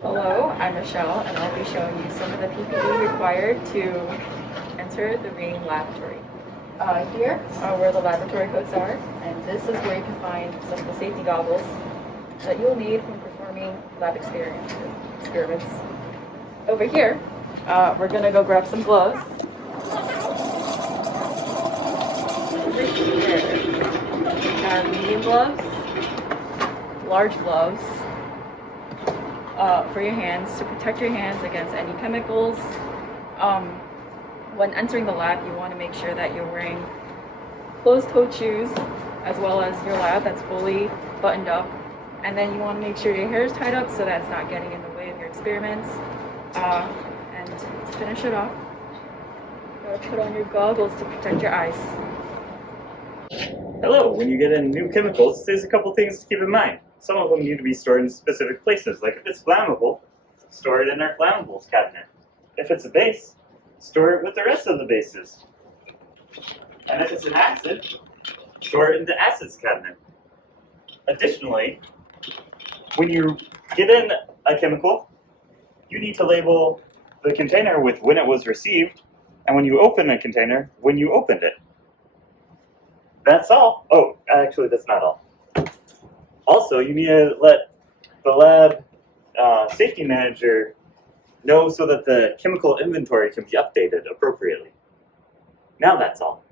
Hello, I'm Michelle, and I'll be showing you some of the PPE required to enter the Ring Laboratory. Here are where the laboratory coats are, and this is where you can find some of the safety goggles that you'll need when performing lab experiments. Over here, we're gonna go grab some gloves. Over here, we have medium gloves, large gloves, for your hands to protect your hands against any chemicals. When entering the lab, you want to make sure that you're wearing closed-toed shoes as well as your lab that's fully buttoned up. And then you want to make sure your hair is tied up so that's not getting in the way of your experiments. And to finish it off, you gotta put on your goggles to protect your eyes. Hello, when you get in new chemicals, there's a couple things to keep in mind. Some of them need to be stored in specific places, like if it's flammable, store it in our flammables cabinet. If it's a base, store it with the rest of the bases. And if it's an acid, store it in the acids cabinet. Additionally, when you get in a chemical, you need to label the container with when it was received, and when you open a container, when you opened it. That's all. Oh, actually, that's not all. Also, you need to let the lab safety manager know so that the chemical inventory can be updated appropriately. Now that's all.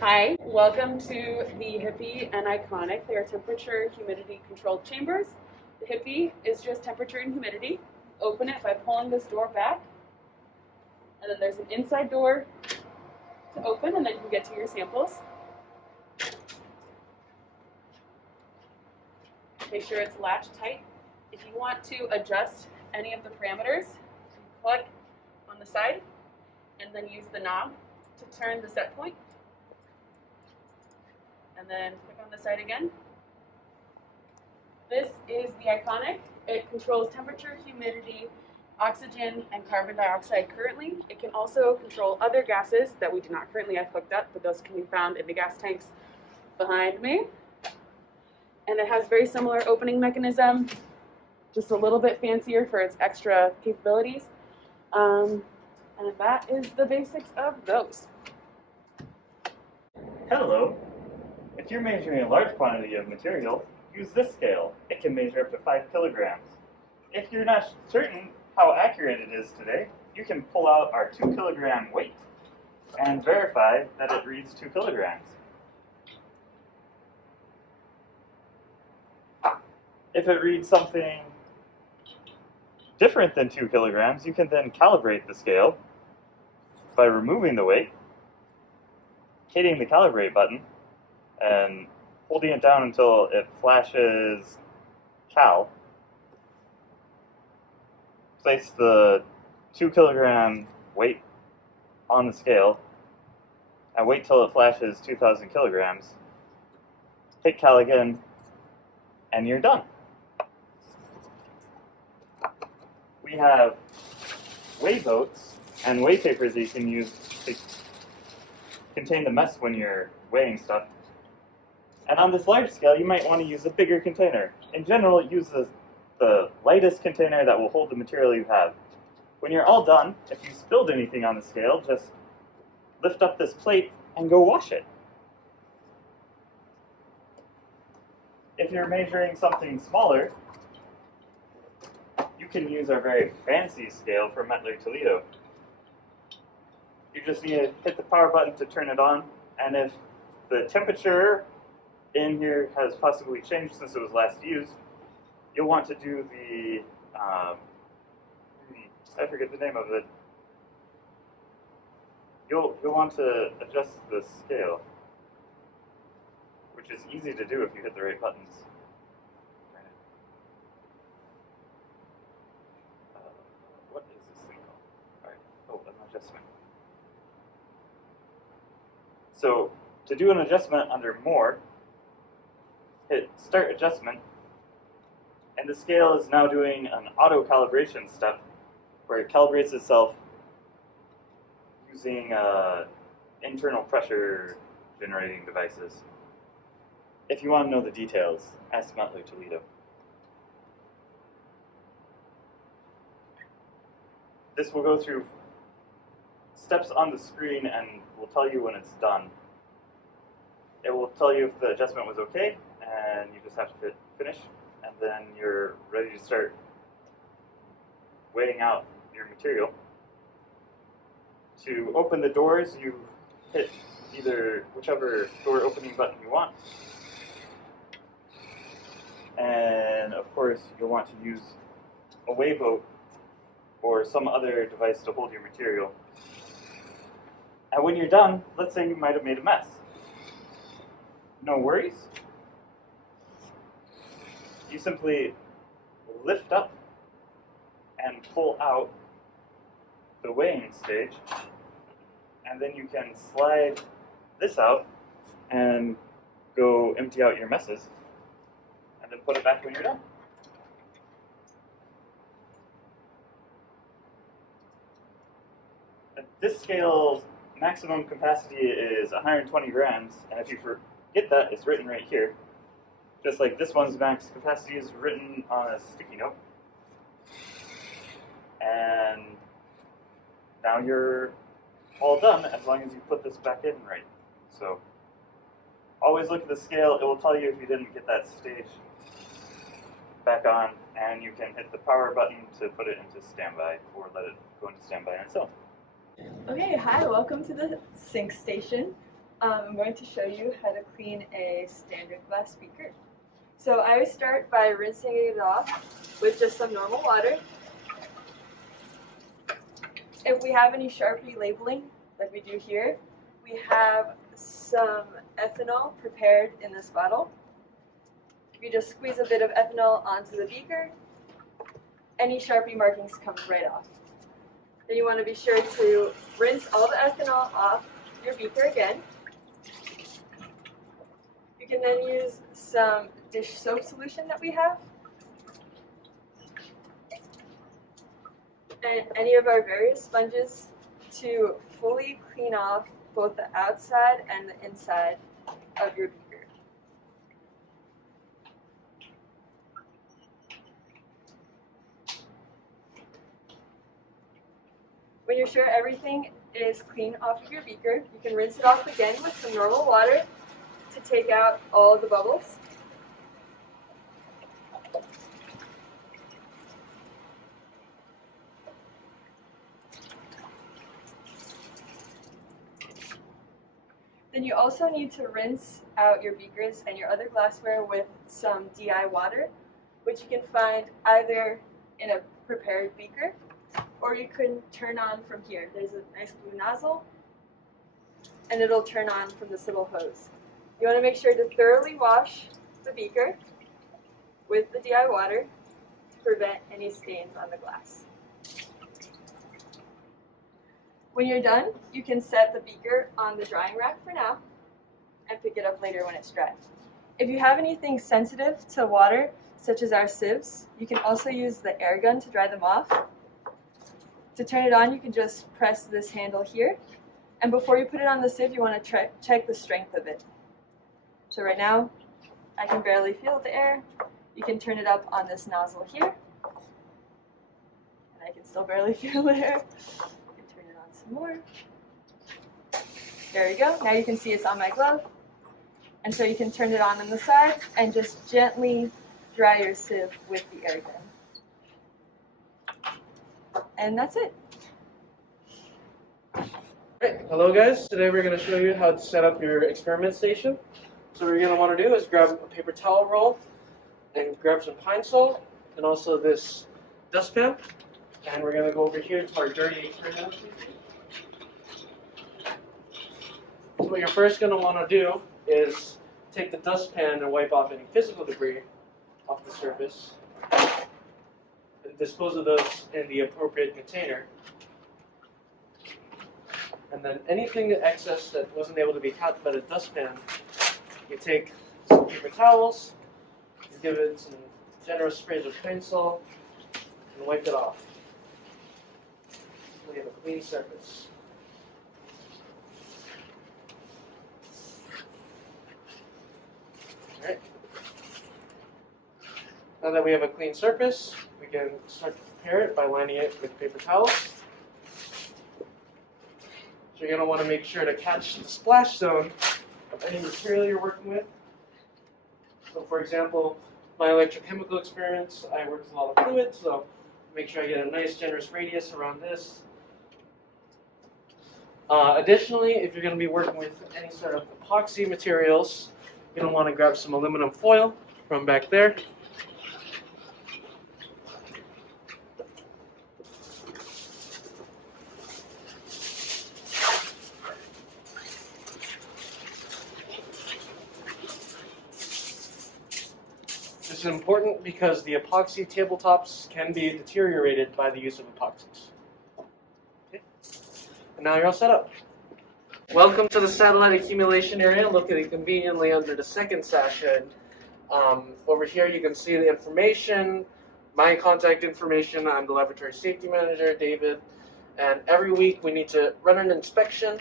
Hi, welcome to the Hippie and Iconic. They are temperature humidity controlled chambers. The Hippie is just temperature and humidity. Open it by pulling this door back. And then there's an inside door to open, and then you can get to your samples. Make sure it's latched tight. If you want to adjust any of the parameters, click on the side and then use the knob to turn the set point. And then click on the side again. This is the Iconic. It controls temperature, humidity, oxygen, and carbon dioxide currently. It can also control other gases that we do not currently have hooked up, but those can be found in the gas tanks behind me. And it has very similar opening mechanism, just a little bit fancier for its extra capabilities. And that is the basics of those. Hello. If you're measuring a large quantity of material, use this scale. It can measure up to 5 kilograms. If you're not certain how accurate it is today, you can pull out our 2 kilogram weight and verify that it reads 2 kilograms. If it reads something different than 2 kilograms, you can then calibrate the scale by removing the weight, hitting the calibrate button, and holding it down until it flashes cal. Place the 2 kilogram weight on the scale and wait till it flashes 2,000 kilograms. Hit cal again, and you're done. We have weigh boats and weigh papers that you can use to contain the mess when you're weighing stuff. And on this large scale, you might want to use a bigger container. In general, use the lightest container that will hold the material you have. When you're all done, if you spilled anything on the scale, just lift up this plate and go wash it. If you're measuring something smaller, you can use our very fancy scale from Metler Toledo. You just need to hit the power button to turn it on, and if the temperature in here has possibly changed since it was last used, you'll want to do the, I forget the name of it. You'll want to adjust the scale, which is easy to do if you hit the right buttons. What is this thing called? Alright, oh, an adjustment. So, to do an adjustment under More, hit Start Adjustment, and the scale is now doing an auto-calibration step where it calibrates itself using internal pressure generating devices. If you want to know the details, ask Motley Toledo. this will go through steps on the screen and will tell you when it's done. It will tell you if the adjustment was okay, and you just have to hit finish, and then you're ready to start weighing out your material. To open the doors, you hit either whichever door opening button you want. And of course, you'll want to use a weigh boat or some other device to hold your material. And when you're done, let's say you might have made a mess. No worries. You simply lift up and pull out the weighing stage, and then you can slide this out and go empty out your messes, and then put it back when you're done. At this scale, maximum capacity is 120 grams, and if you forget that, it's written right here. Just like this one's max capacity is written on a sticky note. And now you're all done as long as you put this back in right. So always look at the scale. It will tell you if you didn't get that stage back on, and you can hit the power button to put it into standby or let it go into standby on its own. Okay, hi, welcome to the sink station. I'm going to show you how to clean a standard glass beaker. So I always start by rinsing it off with just some normal water. If we have any Sharpie labeling, like we do here, we have some ethanol prepared in this bottle. You just squeeze a bit of ethanol onto the beaker, any Sharpie markings come right off. Then you want to be sure to rinse all the ethanol off your beaker again. You can then use some dish soap solution that we have, and any of our various sponges to fully clean off both the outside and the inside of your beaker. When you're sure everything is clean off of your beaker, you can rinse it off again with some normal water to take out all the bubbles. Then you also need to rinse out your beakers and your other glassware with some DI water, which you can find either in a prepared beaker, or you can turn on from here. There's a nice blue nozzle, and it'll turn on from this little hose. You want to make sure to thoroughly wash the beaker with the DI water to prevent any stains on the glass. When you're done, you can set the beaker on the drying rack for now and pick it up later when it's dry. If you have anything sensitive to water, such as our sieves, you can also use the air gun to dry them off. To turn it on, you can just press this handle here, and before you put it on the sieve, you want to check the strength of it. So right now, I can barely feel the air. You can turn it up on this nozzle here, and I can still barely feel the air. You can turn it on some more. There you go. Now you can see it's on my glove, and so you can turn it on the side and just gently dry your sieve with the air gun. And that's it. Alright, hello guys. Today we're going to show you how to set up your experiment station. So what you're going to want to do is grab a paper towel roll and grab some pine sol and also this dustpan. And we're going to go over here to our dirty experiment station. So what you're first going to want to do is take the dustpan and wipe off any physical debris off the surface. And dispose of those in the appropriate container. And then anything excess that wasn't able to be caught by the dustpan, you take some paper towels, you give it some generous sprays of pine sol, and wipe it off. So we have a clean surface. Alright. Now that we have a clean surface, we can start to prepare it by lining it with paper towels. you're going to want to make sure to catch the splash zone of any material you're working with. So for example, my electrochemical experiments, I work with a lot of fluids, so make sure I get a nice generous radius around this. Additionally, if you're going to be working with any sort of epoxy materials, you're going to want to grab some aluminum foil from back there. This is important because the epoxy tabletops can be deteriorated by the use of epoxies. Okay. And now you're all set up. Welcome to the satellite accumulation area, located conveniently under the second sash head. Over here you can see the information, my contact information. I'm the laboratory safety manager, David. And every week we need to run an inspection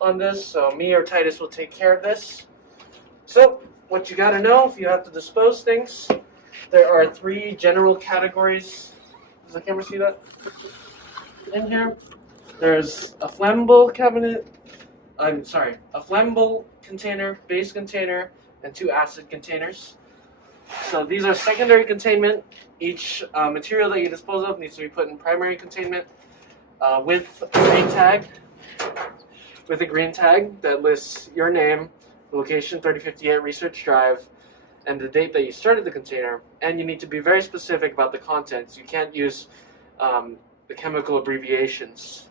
on this, so me or Titus will take care of this. So, what you gotta know if you have to dispose things, there are 3 general categories. Does the camera see that? In here, there's a flammable cabinet, a flammable container, base container, and 2 acid containers. So these are secondary containment. Each material that you dispose of needs to be put in primary containment with a green tag that lists your name, location 3058 Research Drive, and the date that you started the container. And you need to be very specific about the contents. You can't use the chemical abbreviations.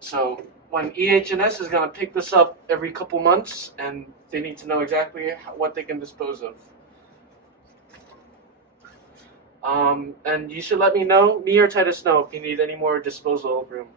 So when EH&S is going to pick this up every couple months, and they need to know exactly what they can dispose of. And you should let me or Titus know if you need any more disposal room.